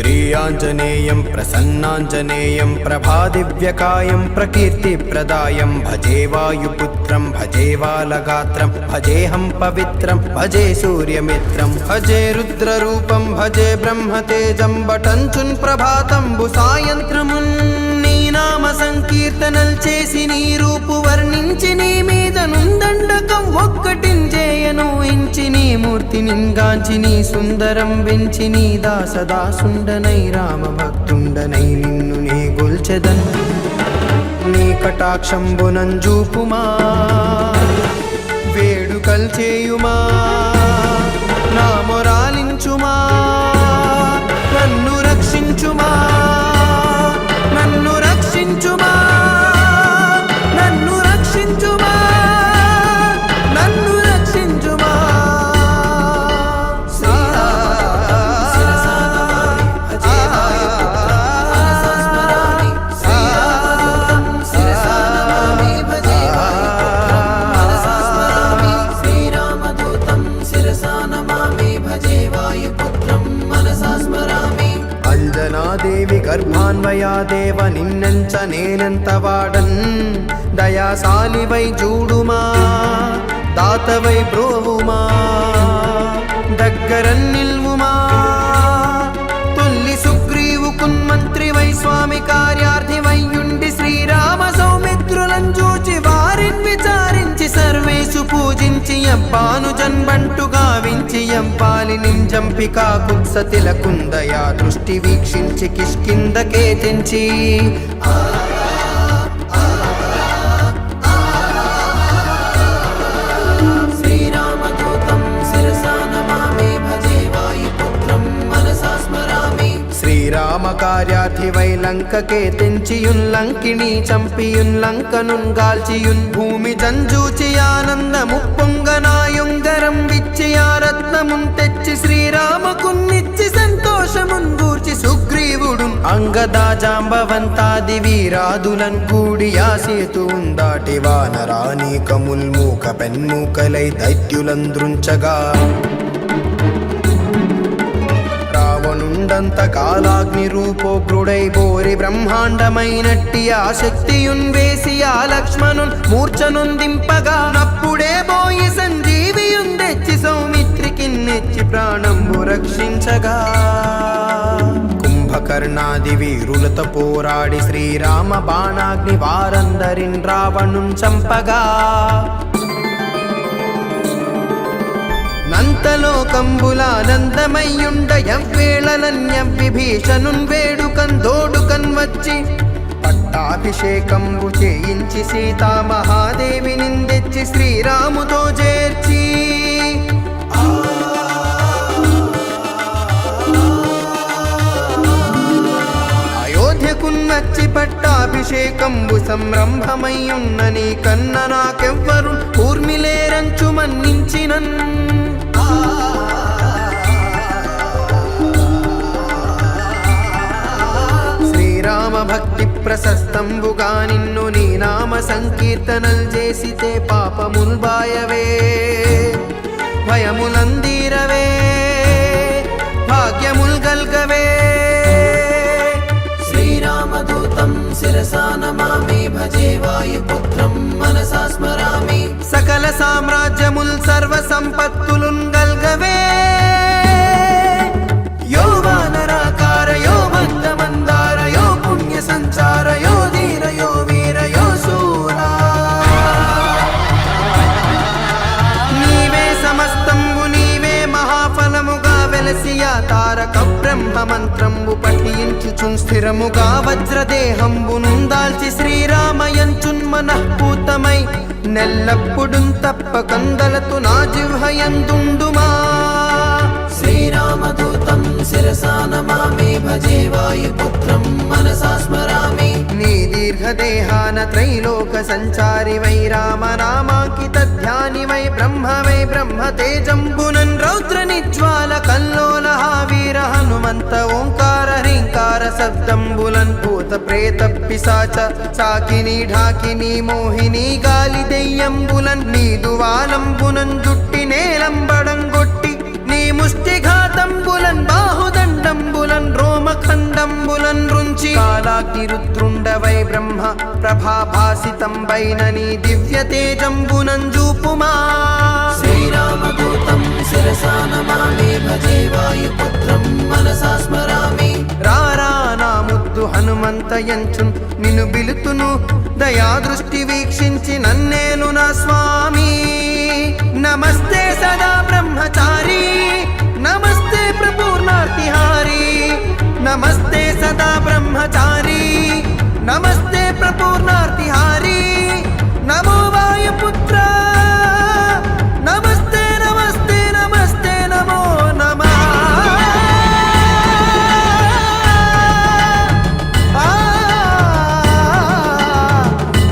श्रीयाञ्जनेयं प्रसन्नाञ्जनेयं प्रभादिव्यकायं प्रकीर्तिप्रदायं भजे वायुपुत्रं भजे वालगात्रं भजेऽहं पवित्रं भजे सूर्यमित्रं भजे रुद्ररूपं भजे ब्रह्मतेजं बटञ्चुन् ప్రభాతంబు సాయంత్రమున్ నీ నామ సంకీర్తనల్ చేసి నీ రూపు వర్ణించి నీ మీద నుందండకం ఒక్కటించేయను ఇంచి నీ మూర్తి నింగాంచి నీ సుందరం వెంచి నీ దాసదాసుండనై రామ భక్తుండనై నిన్ను నే గొల్చెదన్ నీ కటాక్షంబునంజూపుమా వేడుకల్ చేయుమా నా మొరాలించుమా నన్ను రక్షించుమా నన్ను రక్షించుమా నన్ను రక్షించుమా నన్ను రక్షించుమా అంజనాదేవి గర్భాన్వయా దేవ నిన్నెంచ నేనెంత వాడన్ దయాశాలివై చూడుమా దాతవై బ్రోవుమా దగ్గరన్ నిల్వుమా తొల్లి సుగ్రీవు కున్మంత్రివై స్వామి కార్యార్థివైయుండి శ్రీరామ సౌమిత్రులను చూచి వారిని విచారించి సర్వేషు పూజించి అబ్బాను జన్బంటు గావించి ఎంపాలి నింజంపికా కుత్సతిల కుందయా దృష్టి వీక్షించి కిష్కిందకే తెంచి శ్రీరామ కార్యార్థివై లంకకే తెంచియున్ లంకిణి చంపియున్ లంకనున్ గాల్చియున్ భూమి జంజూచి ఆనందము పొంగనాయుంగరం విచ్చి ఆ రత్నమున్ తెచ్చి శ్రీరామకున్నిచ్చి సంతోషమున్ గూర్చి సుగ్రీవుడు అంగదా జాంబవంతాది వీరాదులన్ కూడి ఆ సేతువున్ దాటి వానరానీకముల్ మూక పెన్మూకలై దైత్యులంద్రుంచగా రావణుండంత కాలాగ్ని రూపోగ్రుడై బోరి బ్రహ్మాండమైనట్టి ఆ శక్తియున్ వేసి ఆ లక్ష్మణున్ మూర్ఛనుందింపగా నప్పుడే బోయి సంజీవియున్ తెచ్చి సౌమిత్రికి నెచ్చి ప్రాణంబు రక్షించగా కుంభకర్ణాది వీరులతో పోరాడి శ్రీరామ బాణాగ్ని వారందరిన్ రావణున్ చంపగా నంతలోకంబులానందమయ్యుండ ఎవ్వేళలన్య విభీషణున్ వేడుకన్ దోడుకన్ వచ్చి పట్టాభిషేకంబు చేయించి సీతామహాదేవి నిందెచ్చి శ్రీరాముతో చేర్చి అయోధ్యకున్నచ్చి పట్టాభిషేకంబు సంరంభమయ్యున్న నీ కన్న నాకెవ్వరు ఊర్మిలేరంచు మన్నించినన్ శ్రీరామ భక్తి ప్రశస్తంబుగా నిన్ను నీ నామ సంకీర్తనల్ చేసితే పాపముల్ బాయవే భయములందీరవే భాగ్యముల్ గల్గవే శ్రీరామదూతం శిరసా నమామి భజే వాయుపుత్రం మనసా స్మరామి సకల సామ్రాజ్యముల్ సర్వ సంపత్తులున్ గల్గవే యో వానరాకార యో మందమందార యో పుణ్య సంచార యో ధీర యో వీర యో శూరా నీవే సమస్తంబు నీవే మహాఫలముగా వెలసియా తారక బ్రహ్మ మంత్రంబు పఠించుచున్ స్థిరముగా వజ్రదేహంబు నుందాల్చి శ్రీరామయంచున్ మనఃపూతమై నెల్లప్పుడున్ తప్ప కందలతు నా జిహ్వయందుండుమా శ్రీరామదూతం శిరసా నమామి భజే వాయుపుత్రం మనసా స్మరామి నీ దీర్ఘదేహాన త్రైలోక సంచారి వై రామనామాంకిత ధ్యాని వై బ్రహ్మ తేజంబునన్ రౌద్ర నిజ్వాల కల్లోల వీర హనుమంత ఓంకార హ్రీంకార శబ్దంబులన్ భూత ప్రేత పిశాచ సాకిని ఢాకిని మోహిని గాలి దెయ్యంబులన్ నీదువాలంబునన్ జుట్టి నేలంబడంగొట్టి నీ ముష్టిఘాతంబులన్ బాహుదండంబులన్ రోమ కమండలంబులన్ రుంచి కాలాగ్ని రుద్రుండవై బ్రహ్మ ప్రభాభాసితం వైనని దివ్య తేజంబునంజూపుమా శ్రీరామదూతం శిరసా నమామి భజే వాయుపుత్రం మనసా స్మరామి రారా నా ముద్దు హనుమంతయంచున్ నిన్ను పిలుతును దయాదృష్టి వీక్షించి నన్నేలు నా స్వామి నమస్తే సదా బ్రహ్మచారి నమస్తే ప్రపూర్ణార్తిహారి నమస్తే సదా బ్రహ్మచారి నమస్తే ప్రపూర్ణార్తిహారి నమో వాయుపుత్ర నమస్తే నమస్తే నమస్తే నమో నమః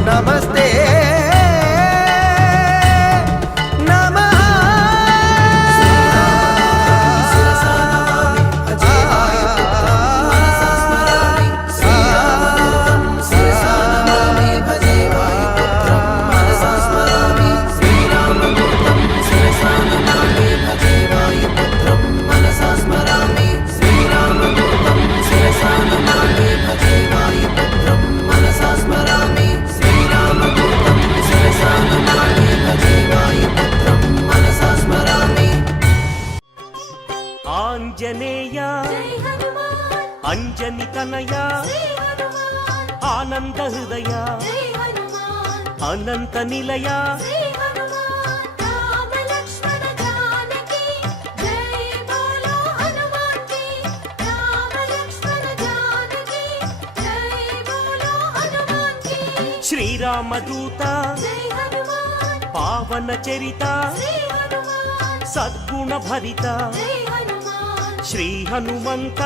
నమస్తే ఆంజనేయ అంజని తనయ ఆనంద హృదయ అనంత నిలయ శ్రీరామదూత పావన చరిత సద్గుణ భరిత శ్రీ హనుమంత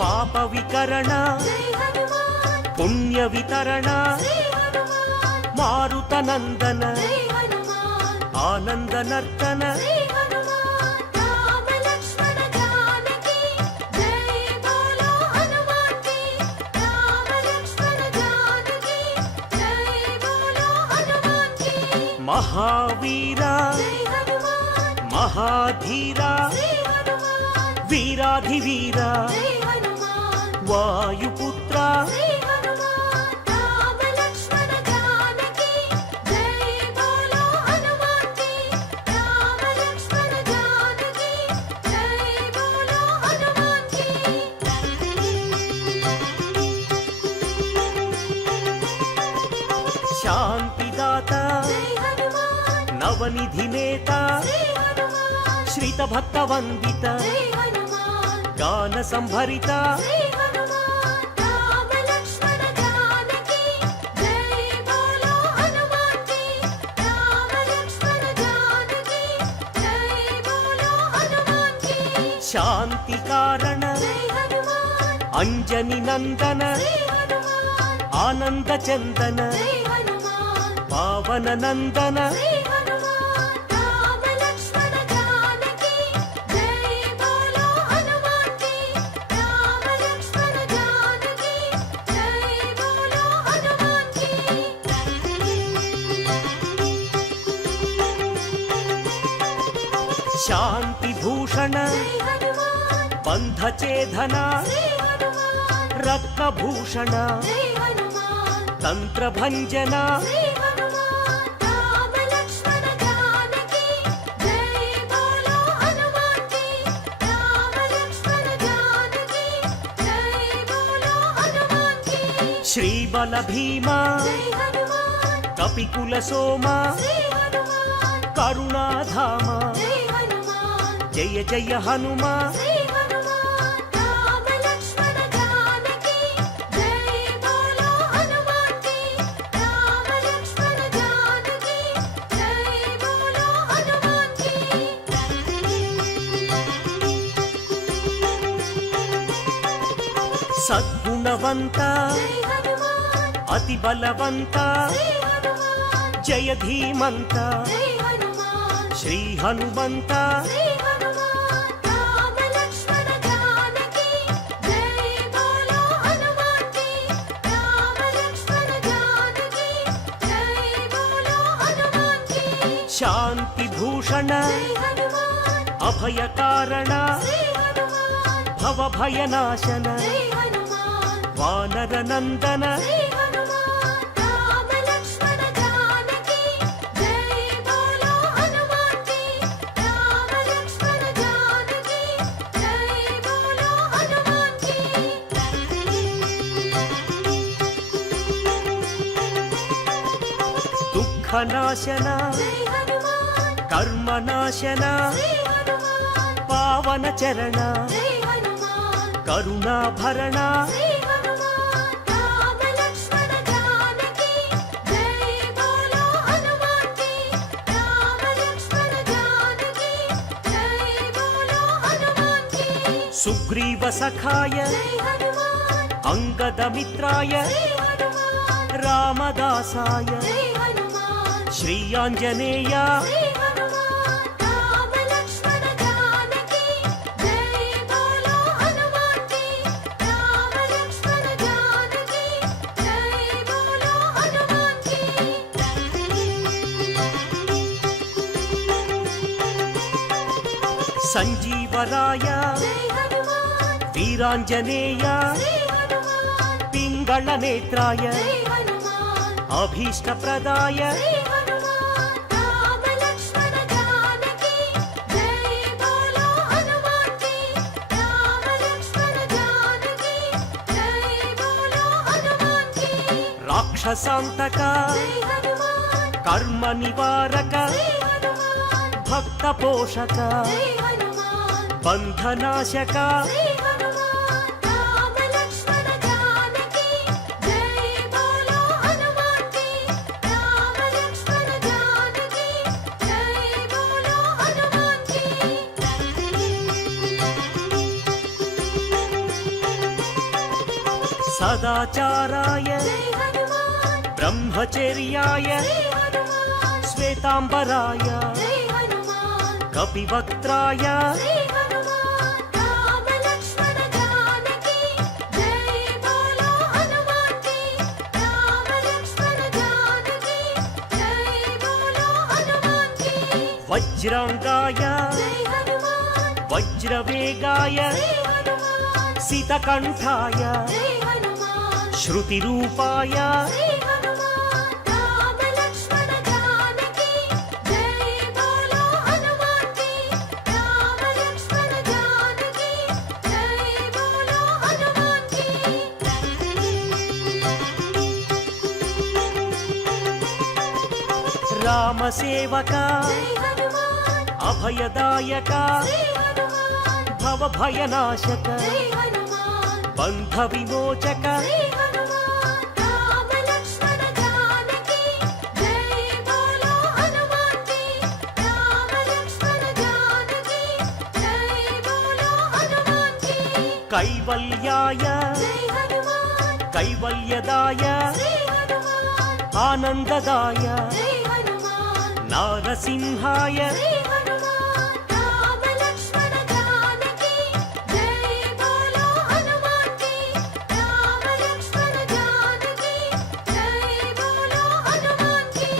పాప వికరణ పుణ్య వితరణ మారుత నందన ఆనంద నర్తన మహావీర మహాధీర వీరాధివీర వాయుపుత్ర శాంతిదాత నవనిధి నేత శ్రీత భక్త వందిత గాన సంభరిత శాంతి కారణ అంజని నందన ఆనంద చందన పావన నందన శాంతి భూషణ బంధచేధన రత్నభూషణ తంత్రభంజన శ్రీబల భీమా కపికుల సోమ కరుణాధామ జయ జయ హనుమా సద్గుణవంత అతి బలవంత జయ ధీమంత శ్రీ హనుమంత విభూషణ జై హనుమాన్ అభయ కారణ శ్రీ హనుమాన్ భవ భయనాశన జై హనుమాన్ వానర నందన శ్రీ హనుమాన్ రామ లక్ష్మణ జానకి జై బోలో హనుమాన్ కి రామ లక్ష్మణ జానకి జై బోలో హనుమాన్ కి దుఃఖనాశన జై హనుమాన్ కర్మనాశన శ్రీ హనుమాన్ పావన చరణ జై హనుమాన్ కరుణాభరణ శ్రీ హనుమాన్ రామ లక్ష్మణ జానకి జై బోలో హనుమాన్ కి రామ లక్ష్మణ జానకి జై బోలో హనుమాన్ కి సుగ్రీవ సఖాయ జై హనుమాన్ అంగద మిత్రాయ శ్రీ హనుమాన్ రామదాసాయ జై హనుమాన్ శ్రీ ఆంజనేయ శ్రీ హనుమాన్ రామ లక్ష్మణ జానకి జై బోలో హనుమాన్ కి రామ లక్ష్మణ జానకి జై బోలో హనుమాన్ కి సంజీవరాయ జై హనుమాన్ వీరాంజనేయ శ్రీ హనుమాన్ పింగళ నేత్రాయ జై హనుమాన్ అభీష్టప్రదాయ శ్రీ హనుమాన్ రామ లక్ష్మణ జానకి జై బోలో హనుమాన్ కి రామ లక్ష్మణ జానకి జై బోలో హనుమాన్ కి రాక్షసాంతక జై హనుమాన్ కర్మ నివారక శ్రీ హనుమాన్ భక్త పోషక జై హనుమాన్ బంధనాశక శ్రీ హనుమాన్ రామ లక్ష్మణ జానకి జై బోలో హనుమాన్ కి రామ లక్ష్మణ జానకి జై బోలో హనుమాన్ కి సదాచారాయ జై హనుమాన్ బ్రహ్మచర్యాయ శ్రీ హనుమాన్ శ్వేతాంబరాయ జై హనుమాన్ కపివక్త్రాయ శ్రీ హనుమాన్ రామ లక్ష్మణ జానకి జై బోలో హనుమాన్ కి రామ లక్ష్మణ జానకి జై బోలో హనుమాన్ కి వజ్రాంగాయ జై హనుమాన్ వజ్రవేగాయ శ్రీ హనుమాన్ సితకంఠాయ జై హనుమాన్ శృతిరూపాయ శ్రీ హనుమాన్ రామ లక్ష్మణ జానకి జై బోలో హనుమాన్ కి రామ లక్ష్మణ జానకి జై బోలో హనుమాన్ కి రామసేవక జై హనుమాన్ అభయదాయక శ్రీ హనుమాన్ భవభయనాశక జై హనుమాన్ బంధ విమోచక శ్రీ హనుమాన్ రామ లక్ష్మణ జానకి జై బోలో హనుమాన్ కి రామ లక్ష్మణ జానకి జై బోలో హనుమాన్ కి కైవల్యాయ జై హనుమాన్ కైవల్యదాయ శ్రీ హనుమాన్ ఆనందదాయ జై హనుమాన్ నారసింహాయ శ్రీ హనుమాన్ రామ లక్ష్మణ జానకి జై బోలో హనుమాన్ కి రామ లక్ష్మణ జానకి జై బోలో హనుమాన్ కి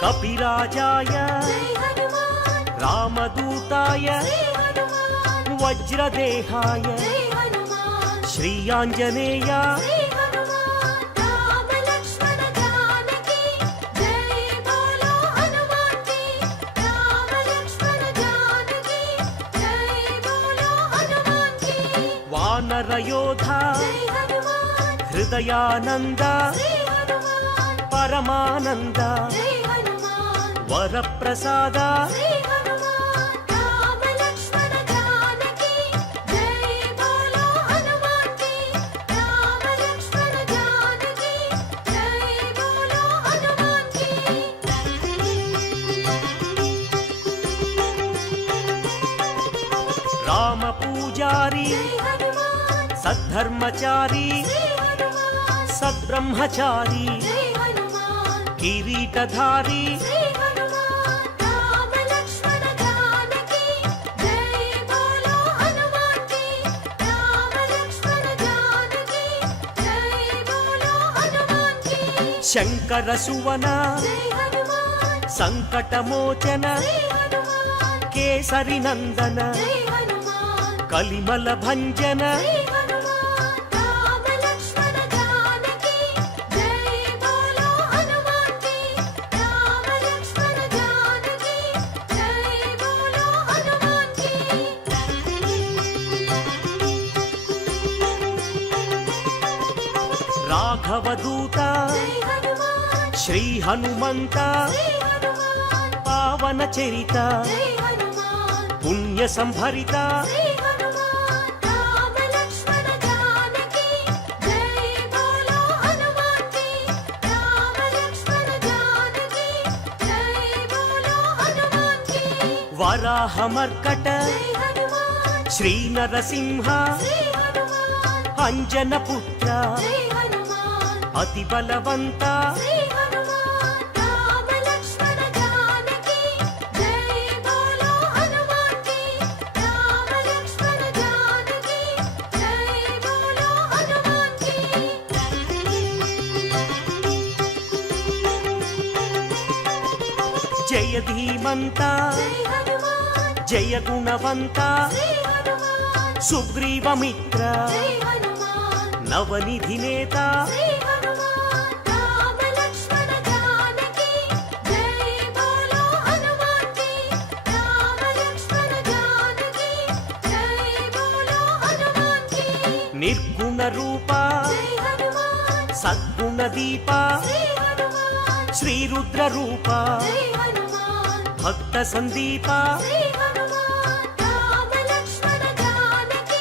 కపిరాజాయ జై హనుమాన్ రామదూతాయ శ్రీ హనుమాన్ వజ్రదేహాయ జై హనుమాన్ శ్రీ ఆంజనేయ శ్రీ హనుమాన్ రామ లక్ష్మణ జానకి జై బోలో హనుమాన్ కి రామ లక్ష్మణ జానకి జై బోలో హనుమాన్ కి వానరయోధ జై హనుమాన్ హృదయానంద శ్రీ హనుమాన్ పరమానంద జై హనుమాన్ వరప్రసాద శ్రీ హనుమాన్ రామ లక్ష్మణ జానకి జై బోలో హనుమాన్ కి రామ లక్ష్మణ జానకి జై బోలో హనుమాన్ కి రామ పూజారి జై హనుమాన్ సద్ధర్మచారి శ్రీ హనుమాన్ సద్బ్రహ్మచారి జై హనుమాన్ కిరీటధారి శ్రీ హనుమాన్ రామ లక్ష్మణ జానకి జై బోలో హనుమాన్ కి రామ లక్ష్మణ జానకి జై బోలో హనుమాన్ శంకర సువన జై హనుమాన్ సంకటమోచన జై హనుమాన్ కేసరి నందన జై హనుమాన్ కలిమల భంజన జై హనుమాన్ రామ లక్ష్మణ జానకి జై బోలో హనుమాన్ కి రామ లక్ష్మణ జానకి జై బోలో హనుమాన్ కి రాఘవదూత జై హనుమాన్ శ్రీ హనుమంత జై హనుమాన్ పావన చరిత జై హనుమాన్ పుణ్య సంభరిత జై హనుమాన్ రామ లక్ష్మణ జానకి జై బోలో హనుమాన్ కి రామ లక్ష్మణ జానకి జై బోలో హనుమాన్ కి వరాహమర్కట జై హనుమాన్ శ్రీ నరసింహ శ్రీ హనుమాన్ అంజన పుత్ర జై హనుమాన్ అతి బలవంత శ్రీ హనుమాన్ రామ లక్ష్మణ జానకి జై బోలో హనుమాన్ కి రామ లక్ష్మణ జానకి జై బోలో హనుమాన్ కి జయ ధీమంత జై హనుమాన్ జయ గుణవంత శ్రీ హనుమాన్ సుగ్రీవమిత్ర జై హనుమాన్ నవనిధి నేత శ్రీ హనుమాన్ రామ లక్ష్మణ జానకి జై బోలో హనుమాన్ కి రామ లక్ష్మణ జానకి జై బోలో హనుమాన్ కి నిర్గుణ రూప జై హనుమాన్ సద్గుణ దీప శ్రీ హనుమాన్ శ్రీ రుద్ర రూప జై హనుమాన్ భక్త సందీప శ్రీ హనుమాన్ రామ లక్ష్మణ జానకి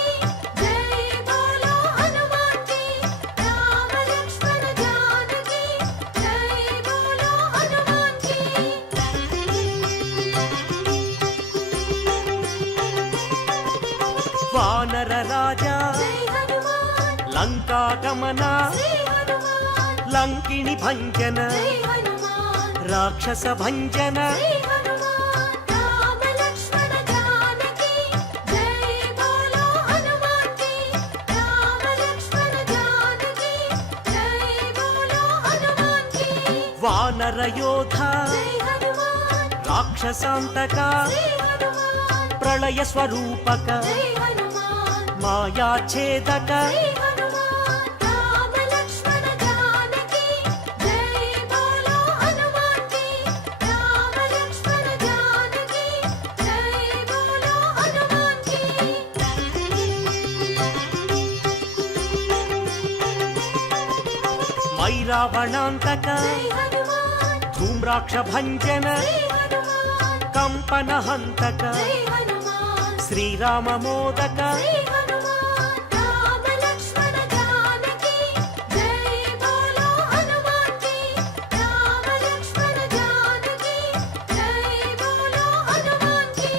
జై బోలో హనుమాన్ కి రామ లక్ష్మణ జానకి జై బోలో హనుమాన్ కి వానర రాజా జై హనుమాన్ లంకా గమన శ్రీ హనుమాన్ లంకిణి భంజన జై హనుమాన్ రాక్షస భంజన శ్రీ హనుమాన్ రామ లక్ష్మణ జానకి జై బోలో హనుమాన్ కి రామ లక్ష్మణ జానకి జై బోలో హనుమాన్ కి వానర యోధ జై హనుమాన్ రాక్షసాంతక శ్రీ హనుమాన్ ప్రళయ స్వరూపక జై హనుమాన్ మాయాఛేదక జై హనుమాన్ రామ లక్ష్మణ జానకి జై బోలో హనుమాన్ కి రామ లక్ష్మణ జానకి జై బోలో హనుమాన్ కి మైరావణాంతక జై హనుమాన్ ధూమ్రాక్ష భంజన జై హనుమాన్ కంపన హంతక జై హనుమాన్ శ్రీరామ మోదక జై హనుమాన్ రామ లక్ష్మణ జానకి జై బోలో హనుమాన్ కి రామ లక్ష్మణ జానకి జై బోలో హనుమాన్ కి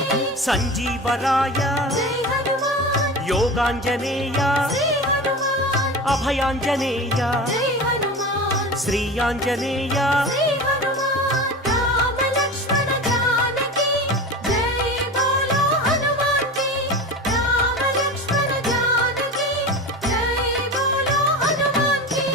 సంజీవరాయ జై హనుమాన్ యోగాంజనేయ శ్రీ హనుమాన్ అభయాంజనేయ జై హనుమాన్ శ్రీ ఆంజనేయ శ్రీ హనుమాన్ రామ లక్ష్మణ జానకి జై బోలో హనుమాన్ కి రామ లక్ష్మణ జానకి జై బోలో హనుమాన్ కి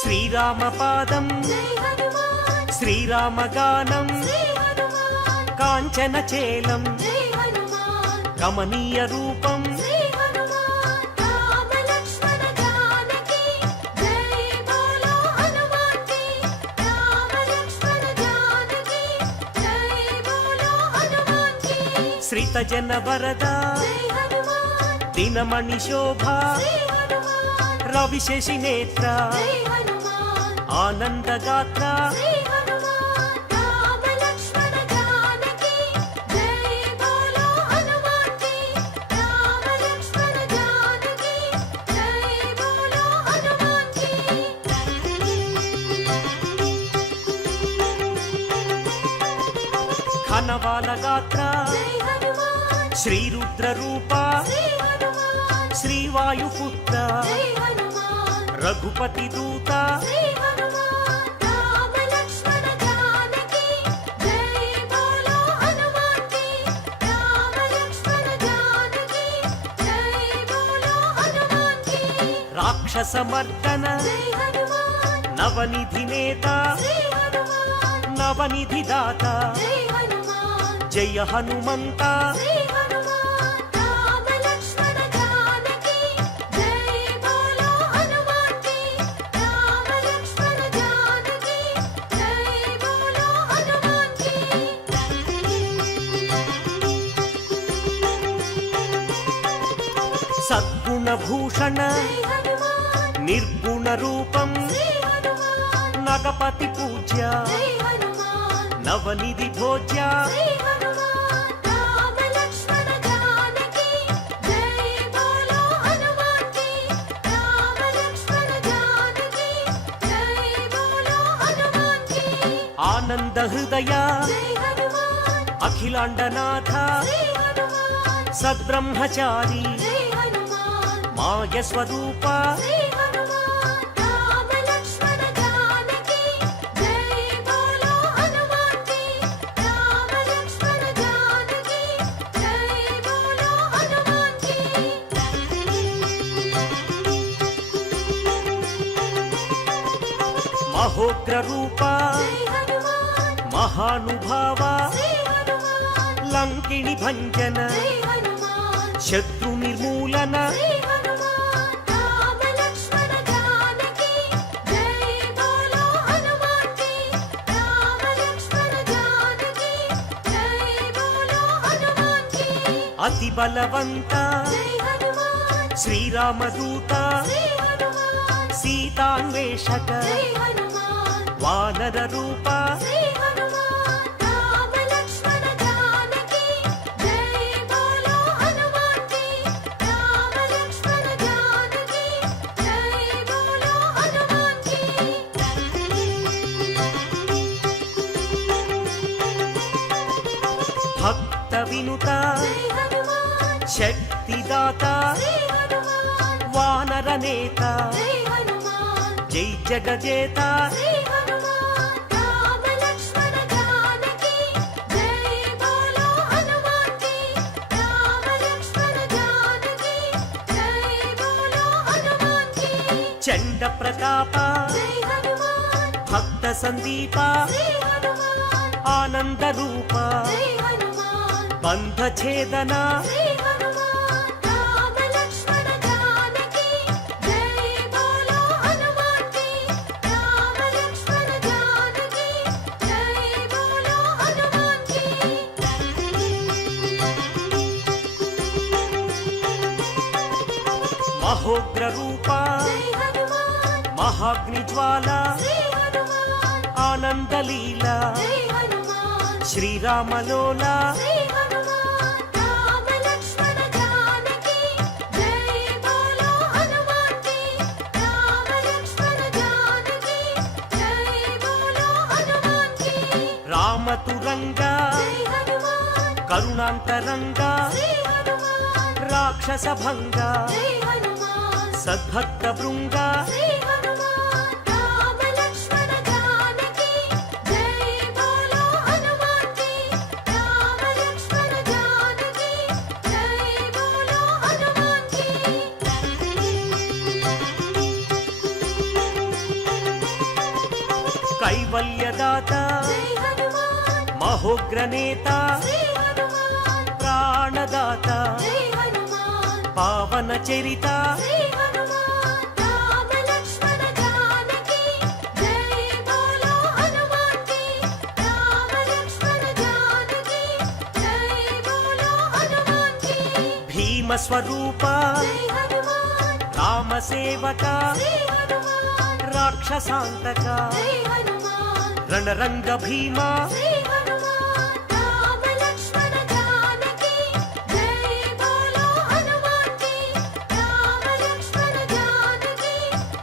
శ్రీరామ పాదం జై హనుమాన్ శ్రీరామ గానం శ్రీ హనుమాన్ కాంచన చేలం జై హనుమాన్ కమనీయ రూపం శ్రీ హనుమాన్ రామ లక్ష్మణ జానకి జై బోలో హనుమాన్ కి రామ లక్ష్మణ జానకి జై బోలో హనుమాన్ కి శ్రిత జన వరద జై హనుమాన్ దినమణి శోభ శ్రీ హనుమాన్ రవిశేషి నేత్ర జై హనుమాన్ ఆనందగాత్ర శ్రీ హనుమాన్ రామ లక్ష్మణ జానకి జై బోలో హనుమాన్ కి రామ లక్ష్మణ జానకి జై బోలో హనుమాన్ కి ఘనవాల గాత్ర జై హనుమాన్ శ్రీ రుద్ర రూప శ్రీ హనుమాన్ శ్రీ వాయుపుత్ర జై హనుమాన్ రఘుపతి దూత శ్రీ హనుమాన్ రామ లక్ష్మణ జానకి జై బోలో హనుమాన్ కి రామ లక్ష్మణ జానకి జై బోలో రాక్షసమర్దన జై హనుమాన్ నవనిధి నేత శ్రీ హనుమాన్ నవనిధి దాత జై హనుమాన్ జయ హనుమంత శ్రీ హనుమాన్ రామ లక్ష్మణ జానకి జై బోలో హనుమాన్ కి రామ లక్ష్మణ జానకి జై బోలో హనుమాన్ కి సద్గుణ భూషణ జై హనుమాన్ నిర్గుణ రూపం శ్రీ హనుమాన్ నగపతి పూజ్య జై హనుమాన్ నవనిధి భోజ్య శ్రీ హనుమాన్ రామ లక్ష్మణ జానకి జై బోలో హనుమాన్ కి రామ లక్ష్మణ జానకి జై బోలో హనుమాన్ కి ఆనంద హృదయ జై హనుమాన్ అఖిలాండనాథ శ్రీ హనుమాన్ సద్బ్రహ్మచారి జై హనుమాన్ మాయ స్వరూప శ్రీ హనుమాన్ రామ లక్ష్మణ జానకి జై బోలో హనుమాన్ కి రామ లక్ష్మణ జానకి జై బోలో హనుమాన్ కి మహోగ్ర రూప జై హనుమాన్ మహానుభావ శ్రీ హనుమాన్ లంకిణి భంజన జై హనుమాన్ శత్రు నిర్మూలన శ్రీ హనుమాన్ రామ లక్ష్మణ జానకి జై బోలో హనుమాన్ కి రామ లక్ష్మణ జానకి జై బోలో హనుమాన్ కి అతి బలవంత జై హనుమాన్ శ్రీరామదూత శ్రీ హనుమాన్ సీతాన్వేషక జై హనుమాన్ వానర రూప శ్రీ హనుమాన్ రామ లక్ష్మణ జానకి జై బోలో హనుమాన్ కి రామ లక్ష్మణ జానకి జై బోలో హనుమాన్ కి భక్త వినుత జై హనుమాన్ శక్తిదాత శ్రీ హనుమాన్ వానర నేత జై హనుమాన్ జై జగజేత శ్రీ హనుమాన్ రామ లక్ష్మణ జానకి జై బోలో హనుమాన్ కి రామ లక్ష్మణ జానకి జై బోలో హనుమాన్ కి చండ ప్రతాప జై హనుమాన్ భక్త సందీప శ్రీ హనుమాన్ ఆనంద రూప జై హనుమాన్ బంధ ఛేదన శ్రీ హనుమాన్ రామ లక్ష్మణ జానకి జై బోలో హనుమాన్ కి రామ లక్ష్మణ జానకి జై బోలో హనుమాన్ కి మహోగ్ర రూప జై హనుమాన్ మహాగ్ని జ్వాల శ్రీ హనుమాన్ ఆనంద లీల జై హనుమాన్ శ్రీరామలోల శ్రీ హనుమాన్ రామ లక్ష్మణ జానకి జై బోలో హనుమాన్ కి రామ లక్ష్మణ జానకి జై బోలో హనుమాన్ కి రామతురంగ జై హనుమాన్ కరుణాంతరంగ శ్రీ హనుమాన్ రాక్షస భంగ జై హనుమాన్ సద్భక్త బృంగ శ్రీ హనుమాన్ రామ లక్ష్మణ జానకి జై బోలో హనుమాన్ కి రామ లక్ష్మణ జానకి జై బోలో హనుమాన్ కి కైవల్యదాత జై హనుమాన్ మహోగ్ర నేత శ్రీ హనుమాన్ ప్రాణదాత జై హనుమాన్ పావన చరిత శ్రీ హనుమాన్ రామ లక్ష్మణ జానకి జై బోలో హనుమాన్ కి రామ లక్ష్మణ జానకి జై బోలో హనుమాన్ కి భీమ స్వరూప జై హనుమాన్ రామ సేవక శ్రీ హనుమాన్ రాక్షసాంతక జై హనుమాన్ రణరంగ భీమ శ్రీ హనుమాన్ రామ లక్ష్మణ జానకి జై బోలో హనుమాన్ కి రామ లక్ష్మణ జానకి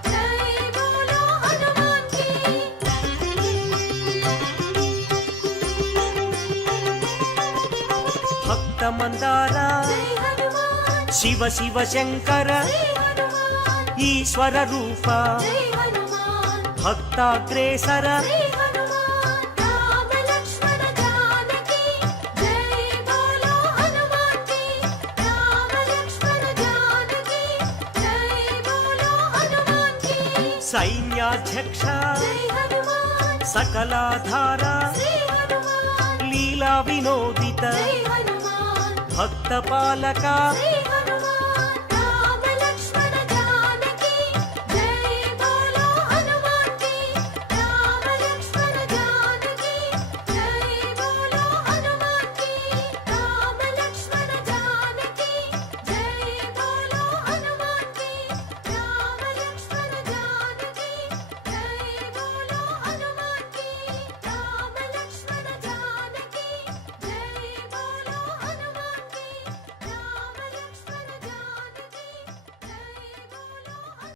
జై బోలో హనుమాన్ కి భక్త మందార జై హనుమాన్ శివ శివ శంకర శ్రీ హనుమాన్ ఈశ్వర రూప జై హనుమాన్ భక్తాగ్రేసర శ్రీ హనుమాన్ రామ లక్ష్మణ జానకి జై బోలో హనుమాన్ కి రామ లక్ష్మణ జానకి జై బోలో హనుమాన్ సైన్యాధ్యక్ష జై హనుమాన్ సకలాధార శ్రీ హనుమాన్ లీలా వినోదిత జై హనుమాన్ భక్త పాలక శ్రీ